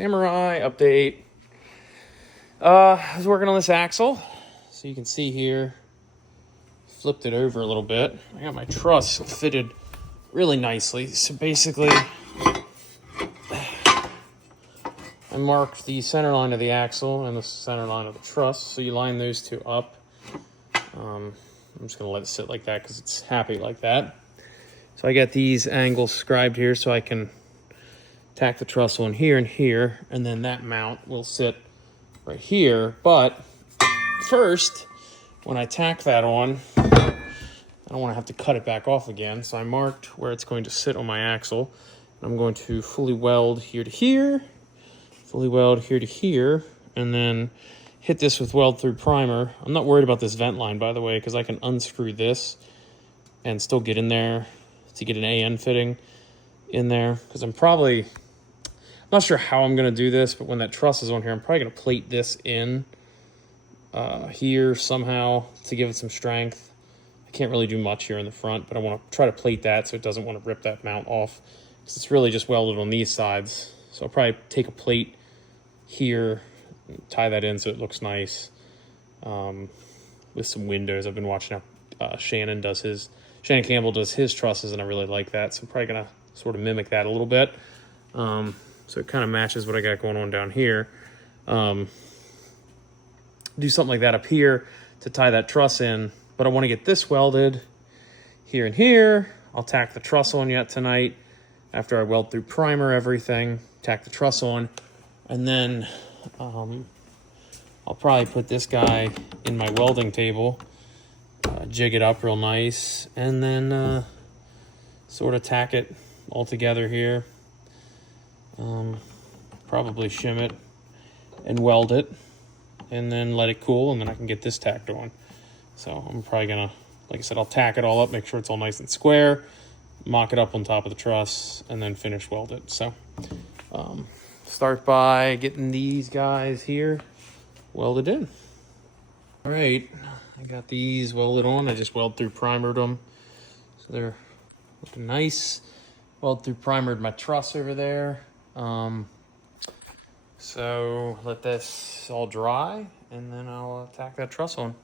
Samurai update. I was working on this axle, so you can see here, flipped it over a little bit. I got my truss fitted really nicely. So basically, I marked the center line of the axle and the center line of the truss. So you line those two up. I'm just gonna let it sit like that because it's happy like that. So I got these angles scribed here so I can tack the truss on here and here, and then that mount will sit right here. But first, when I tack that on, I don't want to have to cut it back off again. So I marked where it's going to sit on my axle. I'm going to fully weld here to here, fully weld here to here, and then hit this with weld through primer. I'm not worried about this vent line, by the way, because I can unscrew this and still get in there to get an AN fitting in there. Because I'm not sure how I'm going to do this, but when that truss is on here, I'm probably going to plate this in here somehow to give it some strength. I can't really do much here in the front, but I want to try to plate that so it doesn't want to rip that mount off, because it's really just welded on these sides. So I'll probably take a plate here, tie that in so it looks nice with some windows. I've been watching how Shannon Campbell does his trusses, and I really like that. So I'm probably going to sort of mimic that a little bit. So it kind of matches what I got going on down here. Do something like that up here to tie that truss in, but I want to get this welded here and here. I'll tack the truss on yet tonight after I weld through primer everything, tack the truss on, and then I'll probably put this guy in my welding table, jig it up real nice, and then sort of tack it all together here. Probably shim it and weld it and then let it cool, and then I can get this tacked on. So I'm probably gonna, like I said, I'll tack it all up, make sure it's all nice and square, mock it up on top of the truss, and then finish weld it. So start by getting these guys here welded in. All right, I got these welded on. I just weld through primered them, so they're looking nice. Weld through primered my truss over there. So let this all dry, and then I'll tack that truss on.